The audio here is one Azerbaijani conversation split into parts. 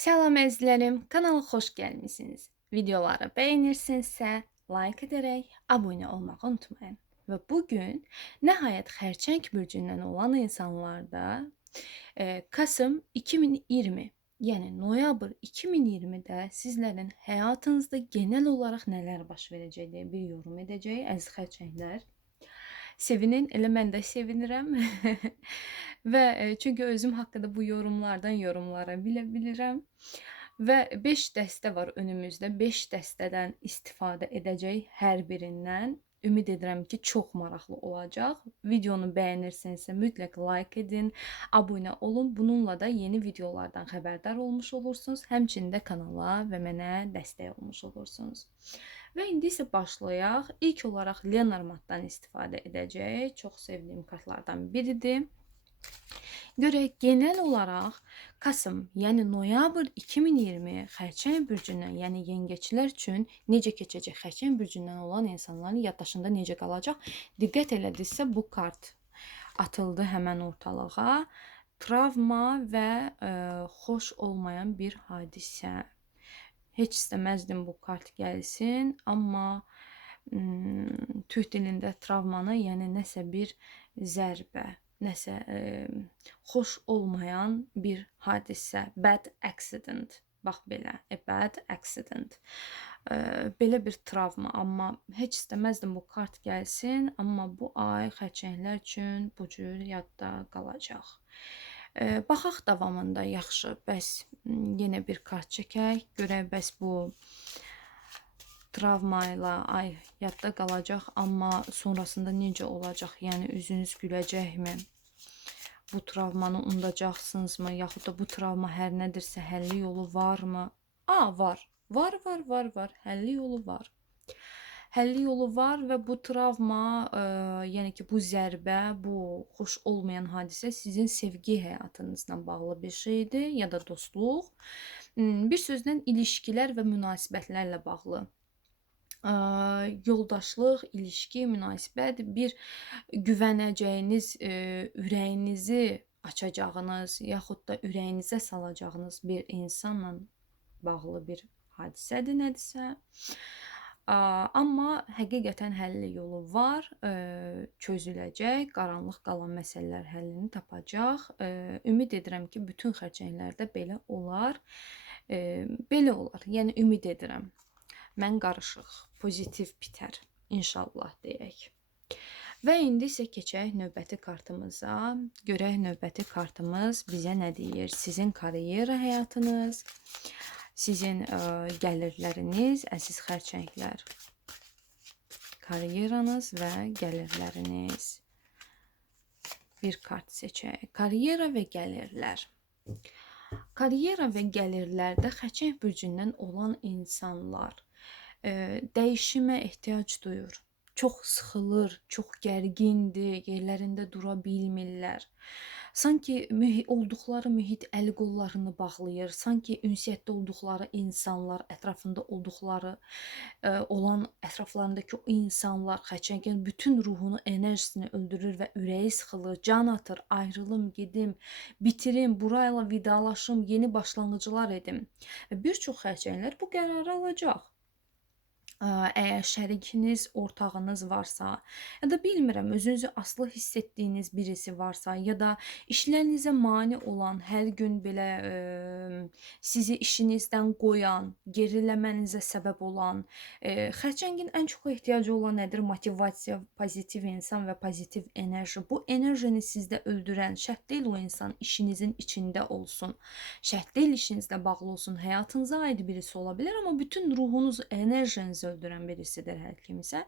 Salam əzizlərim, kanala xoş gəlmisiniz. Videoları bəyənirsinizsə, like edərək abunə olmağı unutmayın. Və bu gün nəhayət xərçəng bürcündən olan insanlarda e, Kasım 2020, yəni noyabr 2020-də sizlərin həyatınızda genel olaraq nələr baş verəcək deyə bir yorum edəcək əziz xərçənglər. Sevinin, elə mən də sevinirəm. Və e, çünki özüm haqqında bu yorumlardan yorumlara bilə bilirəm. Və 5 dəstə var önümüzdə. 5 dəstədən istifadə edəcək hər birindən. Ümid edirəm ki, çox maraqlı olacaq. Videonu bəyənirsinizsə mütləq like edin, abunə olun. Bununla da yeni videolardan xəbərdar olmuş olursunuz. Həmçinin də kanala və mənə dəstək olmuş olursunuz. Və indi isə başlayaq. İlk olaraq Lenormanddan istifadə edəcəyik. Çox sevdiyim kartlardan biridir. Görək genel olaraq Kasım, yəni noyabr 2020 Xərçəng bürcündən, yəni yengeçlər üçün necə keçəcək? Xərçəng bürcündən olan insanların yaddaşında necə qalacaq? Diqqət elədinizsə bu kart atıldı həmən ortalığa. Travma və ə, xoş olmayan bir hadisə. Heç istəməzdim bu kart gəlsin, amma türk dilində travmanı, yəni nəsə bir zərbə, nəsə ə, xoş olmayan bir hadisə, bad accident. Bax belə, a bad accident. Ə, belə bir travma, amma heç istəməzdim bu kart gəlsin, amma bu ay xərçənglər üçün bu cür yadda qalacaq. Baxaq davamında yaxşı. Bəs yenə bir kart çəkək. Görək bəs bu travmayla ay yadda qalacaq, amma sonrasında necə olacaq? Yəni üzünüz güləcəkmi? Bu travmanı unudacaqsınızmı? Yaxud da bu travma hər nədirsə həlli yolu varmı? A, var. Var, var, var, var. Həlli yolu var. Həlli yolu var və bu travma, ə, yəni ki, bu zərbə, bu xoş olmayan hadisə sizin sevgi həyatınızla bağlı bir şeydir ya da dostluq. Bir sözlə ilişkilər və münasibətlərlə bağlı ə, yoldaşlıq, ilişki, münasibət bir güvənəcəyiniz, ə, ürəyinizi açacağınız, yaxud da ürəyinizə salacağınız bir insanla bağlı bir hadisədir nədirsə. Amma həqiqətən həlli yolu var, çözüləcək, qaranlıq qalan məsələlər həllini tapacaq. Ümid edirəm ki, bütün xərçənglərdə belə olar. Belə olar. Yəni ümid edirəm. Mən qarışıq, pozitiv bitər inşallah deyək. Və indi isə keçək növbəti kartımıza. Görək növbəti kartımız bizə nə deyir? Sizin karyera həyatınız, sizin ə, gəlirləriniz, əziz xərçənglər. Karyeranız və gəlirləriniz. Bir kart seçək. Karyera və gəlirlər. Karyera və gəlirlərdə xəçəng bürcündən olan insanlar e, dəyişimə ehtiyac duyur. Çox sıxılır, çox gərgindir, yerlərində dura bilmirlər. Sanki mühi olduqları mühit əl qollarını bağlayır. Sanki ünsiyyətdə olduqları insanlar, ətrafında olduqları ə, olan ətraflarındakı o insanlar xəçəngin bütün ruhunu, enerjisini öldürür və ürəyi sıxılır, can atır, ayrılım, gedim, bitirim, burayla vidalaşım, yeni başlanğıclar edim. Bir çox xərçənglər bu qərarı alacaq əgər şərikiniz, ortağınız varsa, ya da bilmirəm, özünüzü asılı hiss etdiyiniz birisi varsa, ya da işlərinizə mane olan, hər gün belə ə, sizi işinizdən qoyan, geriləmənizə səbəb olan, ə, xərçəngin ən çox ehtiyacı olan nədir? Motivasiya, pozitiv insan və pozitiv enerji. Bu enerjini sizdə öldürən, şərt deyil o insan işinizin içində olsun. Şərt deyil işinizlə bağlı olsun, həyatınıza aid birisi ola bilər, amma bütün ruhunuz, enerjinizi öldürən birisidir hər kimsə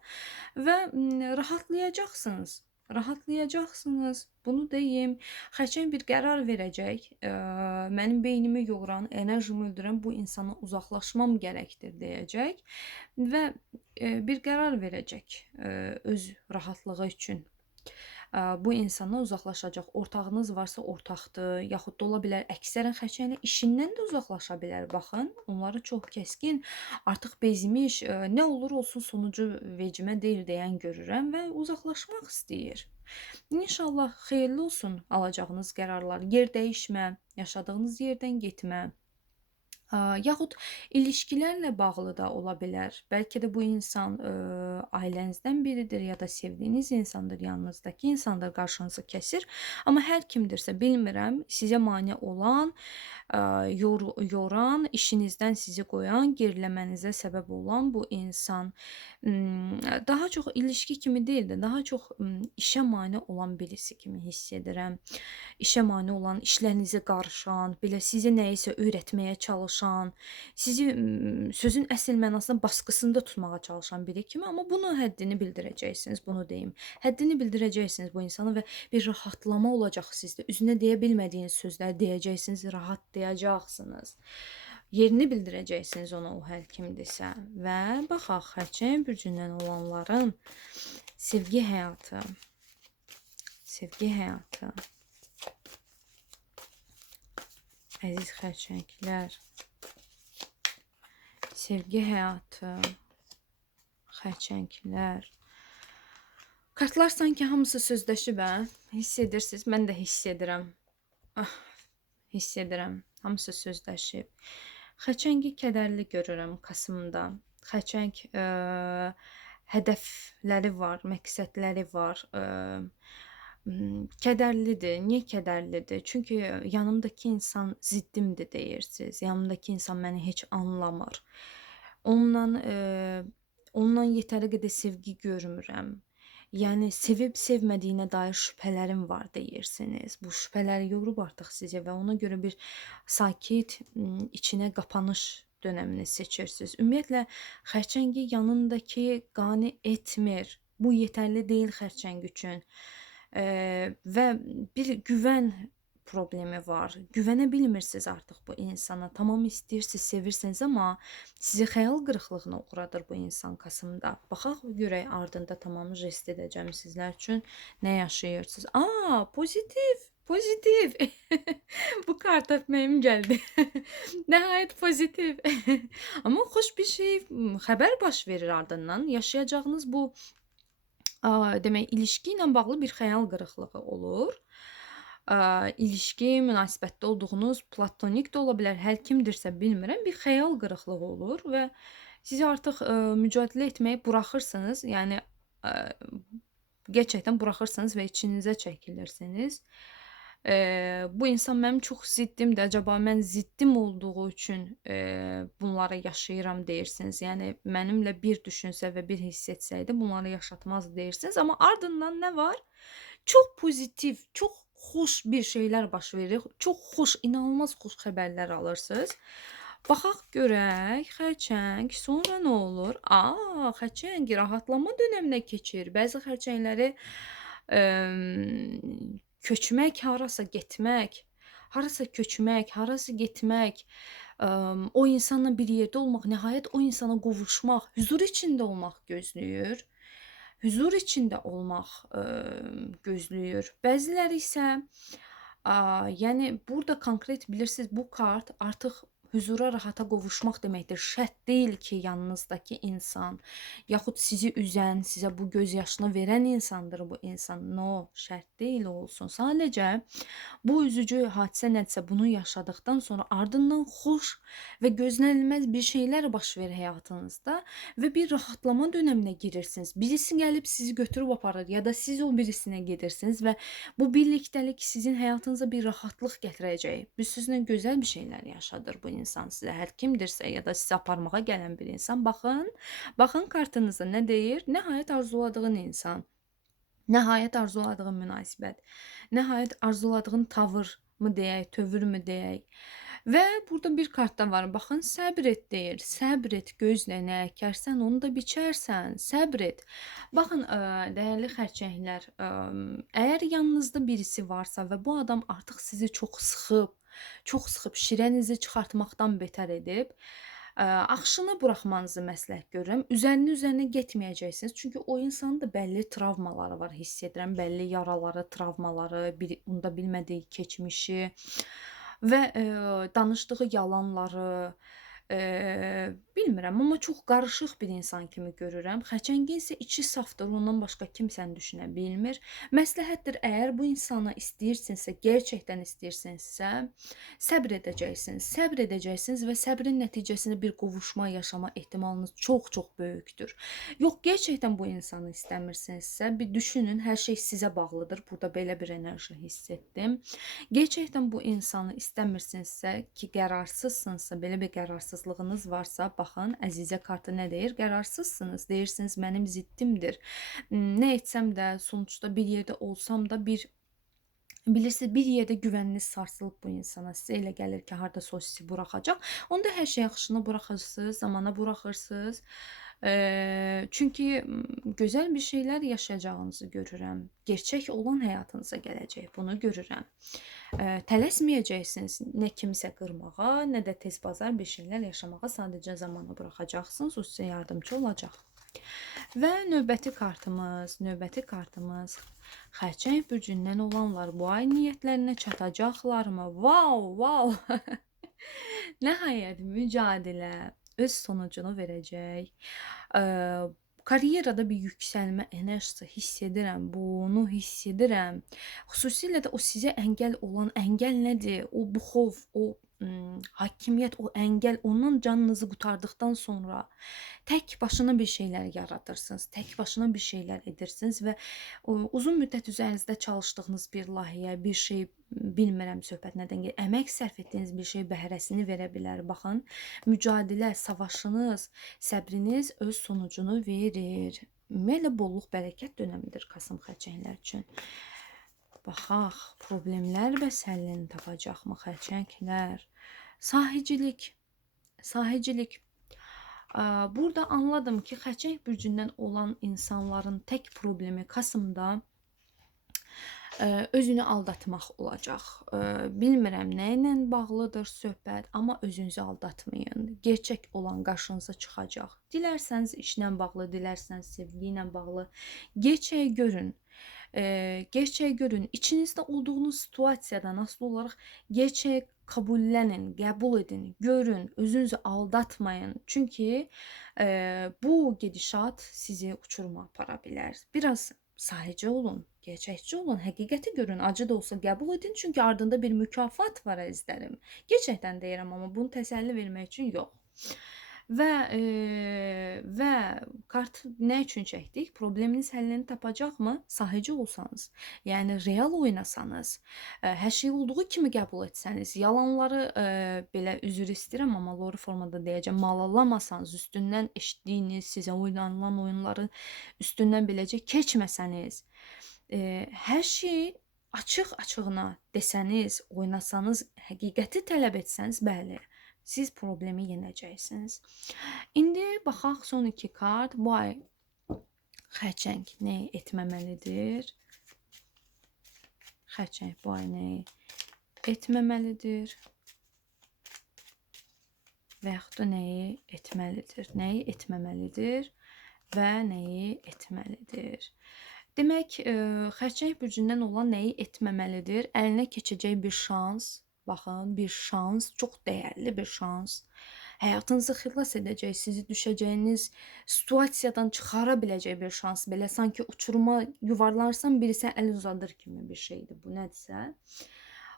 və rahatlayacaqsınız. Rahatlayacaqsınız. Bunu deyim. Xərçəng bir qərar verəcək. Ə, mənim beynimi yoğuran, enerjimi öldürən bu insana uzaqlaşmam gərəkdir deyəcək və ə, bir qərar verəcək ə, öz rahatlığı üçün bu insandan uzaqlaşacaq. Ortağınız varsa ortaqdır, yaxud da ola bilər əksərən xərçənglər işindən də uzaqlaşa bilər. Baxın, onları çox kəskin, artıq bezmiş, nə olur olsun sonucu vecimə deyil deyən görürəm və uzaqlaşmaq istəyir. İnşallah xeyirli olsun alacağınız qərarlar. Yer dəyişmə, yaşadığınız yerdən getmə. Yaxud ilişkilərlə bağlı da ola bilər. Bəlkə də bu insan, eee, ailənizdən biridir ya da sevdiyiniz insandır, yanınızdakı insandır, qarşınızı kəsir. Amma hər kimdirsə bilmirəm, sizə mane olan, yor yoran, işinizdən sizi qoyan, geriləmənizə səbəb olan bu insan. Daha çox ilişki kimi deyil də, daha çox, işə mane olan birisi kimi hiss edirəm. İşə mane olan, işlərinizi qarışan, belə sizə nəyisə öyrətməyə çalışan, sizi, sözün əsl mənasında basqısında tutmağa çalışan biri kimi, amma bunu həddini bildirəcəksiniz, bunu deyim. Həddini bildirəcəksiniz bu insana və bir rahatlama olacaq sizdə. Üzünə deyə bilmədiyiniz sözləri deyəcəksiniz, rahatlayacaqsınız. Yerini bildirəcəksiniz ona o hər kimdirsə və baxaq xərçəng bürcündən olanların sevgi həyatı. Sevgi həyatı. Əziz xərçənglər. Sevgi həyatı. Xərçənglər. Kartlar sanki hamısı sözləşib, hə? Hiss edirsiniz, mən də hiss edirəm. Ah, hiss edirəm. Hamısı sözləşib. Xərçəngi kədərli görürəm Kasımda. Xərçəng eee, hədəfləri var, məqsədləri var. Eee, ım, kədərlidir. Niyə kədərlidir? Çünki yanımdakı insan ziddimdir deyirsiniz. Yanımdakı insan məni heç anlamır. Onunla, eee, ondan yetəri qədər sevgi görmürəm. Yəni sevib sevmədiyinə dair şübhələrim var deyirsiniz. Bu şübhələr yorub artıq sizi və ona görə bir sakit, içinə qapanış dönəmini seçirsiniz. Ümumiyyətlə xərçəngi yanındakı qane etmir. Bu yetərli deyil xərçəng üçün. Və bir güvən problemi var. Güvənə bilmirsiniz artıq bu insana. Tamam istəyirsiniz, sevirsiniz, amma sizi xəyal qırıqlığına uğradır bu insan Kasımda. Baxaq görək ardında tamam jest edəcəm sizlər üçün nə yaşayırsınız. A, pozitiv, pozitiv. Bu kart öpməyim gəldi. Nəhayət pozitiv. Amma xoş bir şey, ım, xəbər baş verir ardından. Yaşayacağınız bu Aaa, demək ilişki ilə bağlı bir xəyal qırıqlığı olur. Aaa, ilişki, münasibətdə olduğunuz platonik də ola bilər, hər kimdirsə bilmirəm, bir xəyal qırıqlığı olur və sizi artıq, ııı, mücadilə etməyi buraxırsınız. Yəni, eee, gerçəkdən buraxırsınız və içinizə çəkilirsiniz. Eee, bu insan mənim çox ziddimdir. Əcəba mən ziddim olduğu üçün, eee, bunları yaşayıram deyirsiniz. Yəni mənimlə bir düşünsə və bir hiss etsəydi bunları yaşatmazdı deyirsiniz. Amma ardından nə var? Çox pozitiv, çox xoş bir şeylər baş verir. Çox xoş, inanılmaz xoş xəbərlər alırsınız. Baxaq görək, xərçəng, sonra nə olur? A, xərçəng rahatlama dönəminə keçir. Bəzi xərçəngləri, emm, köçmək, harasa getmək, harasa köçmək, harasa getmək, ımm, o insanla bir yerdə olmaq, nəhayət o insana qovuşmaq, hüzur içində olmaq gözləyir. Hüzur içində olmaq, ımm, gözləyir. Bəziləri isə, aaa, yəni burada konkret bilirsiniz, bu kart artıq hüzura, rahata qovuşmaq deməkdir. Şərt deyil ki, yanınızdakı insan, yaxud sizi üzən, sizə bu göz yaşını verən insandır bu insan. No, şərt deyil olsun. Sadəcə bu üzücü hadisə nədirsə, bunu yaşadıktan sonra ardından xoş və gözlənilməz bir şeylər baş verir həyatınızda və bir rahatlama dönəminə girirsiniz. Birisi gəlib sizi götürüb aparır ya da siz o birisinə gedirsiniz və bu birlikdəlik sizin həyatınıza bir rahatlıq gətirəcək. Bir sözlə gözəl bir şeylər yaşadır bu insan sizə. Hər kimdirsə ya da sizi aparmağa gələn bir insan. Baxın, baxın kartınıza nə deyir? Nəhayət arzuladığın insan. Nəhayət arzuladığın münasibət. Nəhayət arzuladığın tavırmı deyək, tövrmü deyək. Və burada bir kart da var. Baxın, səbr et deyir. Səbr et, gözlə, nə əkərsən onu da biçərsən. Səbr et. Baxın, eee, dəyərli xərçənglər, emm, əgər yanınızda birisi varsa və bu adam artıq sizi çox sıxıb, çox sıxıb şirənizi çıxartmaqdan betər edib, eee, axışına buraxmanızı məsləhət görürəm. Üzərinə üzərinə getməyəcəksiniz. Çünki o insanın da bəlli travmaları var, hiss edirəm. Bəlli yaraları, travmaları, bir unuda bilmədiyi keçmişi və, eee, danışdığı yalanları, Eee, bilmirəm, amma çox qarışıq bir insan kimi görürəm. Xərçəngin isə içi safdır, ondan başqa kimsəni düşünə bilmir. Məsləhətdir, əgər bu insanı istəyirsinizsə, gerçəkdən istəyirsinizsə, səbr edəcəksiniz. Səbr edəcəksiniz və səbrin nəticəsində bir qovuşma yaşama ehtimalınız çox-çox böyükdür. Yox, gerçəkdən bu insanı istəmirsinizsə, bir düşünün, hər şey sizə bağlıdır. Burada belə bir enerji hiss etdim. Gerçəkdən bu insanı istəmirsinizsə ki, qərarsızsınızsa, belə bir qərarsızlığınız varsa, baxın, əzizə kartı nə deyir? Qərarsızsınız. Deyirsiniz, mənim ziddimdir. M, Nə etsəm də, sonuçta bir yerdə olsam da bir Bilirsiniz, bir yerdə güvəniniz sarsılıb bu insana. Sizə elə gəlir ki, hardasa o sizi buraxacaq. Onda hər şey yaxşını buraxırsınız, zamana buraxırsınız. Çünki gözəl bir şeylər yaşayacağınızı görürəm. Gerçək olan həyatınıza gələcək. Bunu görürəm. Tələsməyəcəksiniz nə kimisə qırmağa, nə də tez bazar bir şeylər yaşamağa. Sadəcə zamana buraxacaqsınız. O sizə yardımçı olacaq. Və növbəti kartımız, növbəti kartımız Xərçəng bürcündən olanlar bu ay niyyətlərinə çatacaqlarmı? Wow, wow. Nəhayət mücadilə öz sonucunu verəcək. Eee, karyerada bir yüksəlmə enerjisi hiss edirəm. Bunu hiss edirəm. Xüsusilə də o sizə əngəl olan əngəl nədir? O buxov, o ım, hakimiyyət, o əngəl, ondan canınızı qurtardıqdan sonra tək başına bir şeylər yaradırsınız. Tək başına bir şeylər edirsiniz və uzun müddət üzərinizdə çalışdığınız bir layihə, bir şey bilmirəm söhbət nədən gedir. Əmək sərf etdiyiniz bir şey bəhrəsini verə bilər. Baxın, mücadilə, savaşınız, səbriniz öz sonucunu verir. Ümumiyyətlə bolluq bərəkət dönəmidir Kasım xərçənglər üçün. Baxaq, problemlər bəs həllini tapacaqmı xərçənglər? Sahicilik, sahicilik. Burada anladım ki, xərçəng bürcündən olan insanların tək problemi Kasımda özünü aldatmaq olacaq. Bilmirəm nə ilə bağlıdır söhbət, amma özünüzü aldatmayın. Gerçək olan qarşınıza çıxacaq. Dilərsəniz işlə bağlı, dilərsəniz sevgi ilə bağlı gerçəyi görün. Ə, gerçəyi görün. İçinizdə olduğunuz situasiyadan asılı olaraq gerçəyi kabullənin, qəbul edin, görün, özünüzü aldatmayın. Çünki ə, bu gedişat sizi uçuruma apara bilər. Biraz sahici olun, gerçəkçi olun, həqiqəti görün, acı da olsa qəbul edin, çünki ardında bir mükafat var əzizlərim. Gerçəkdən deyirəm, amma bunu təsəlli vermək üçün yox. Və e, və kart nə üçün çəkdik? Probleminiz həllini tapacaqmı? Sahici olsanız, yəni real oynasanız, ə, hər şey olduğu kimi qəbul etsəniz, yalanları ə, belə üzr istəyirəm, amma lori formada deyəcəm, malalamasanız, üstündən eşitdiyiniz, sizə oynanılan oyunların üstündən beləcə keçməsəniz, e, hər şeyi açıq-açığına desəniz, oynasanız, həqiqəti tələb etsəniz, bəli, siz problemi yenəcəksiniz. İndi baxaq son iki kart. Bu ay xərçəng nə etməməlidir? Xərçəng bu ay nə etməməlidir? Və yaxud da nəyi etməlidir? Nəyi etməməlidir və nəyi etməlidir? Demək, ə, xərçəng bürcündən olan nəyi etməməlidir? Əlinə keçəcək bir şans, baxın, bir şans, çox dəyərli bir şans. Həyatınızı xilas edəcək, sizi düşəcəyiniz situasiyadan çıxara biləcək bir şans. Belə sanki uçuruma yuvarlarsan birisi əl uzadır kimi bir şeydir bu nədirsə.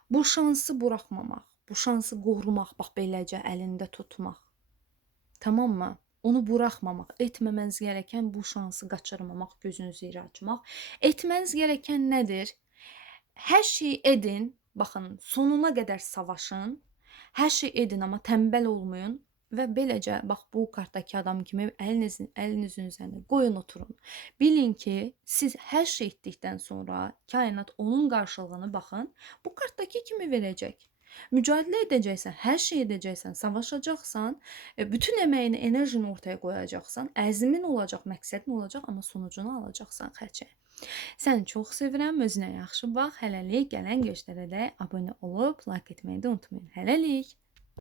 Bu şansı buraxmamaq, bu şansı qorumaq, bax beləcə əlində tutmaq. Tamammı? Onu buraxmamaq, etməməniz gərəkən bu şansı qaçırmamaq, gözünüzü irə açmaq. Etməniz gərəkən nədir? Hər şeyi edin, baxın, sonuna qədər savaşın. Hər şey edin, amma tənbəl olmayın və beləcə bax bu kartdakı adam kimi əlinizin əlinizin üzərində qoyun oturun. Bilin ki, siz hər şey etdikdən sonra kainat onun qarşılığını baxın, bu kartdakı kimi verəcək. Mücadilə edəcəksən, hər şey edəcəksən, savaşacaqsan, e, bütün əməyini, enerjini ortaya qoyacaqsan, əzimin olacaq, məqsədin olacaq, amma sonucunu alacaqsan xərçəng. Səni çox sevirəm, özünə yaxşı bax. Hələlik gələn görüşlərə də abunə olub, like etməyi də unutmayın. Hələlik.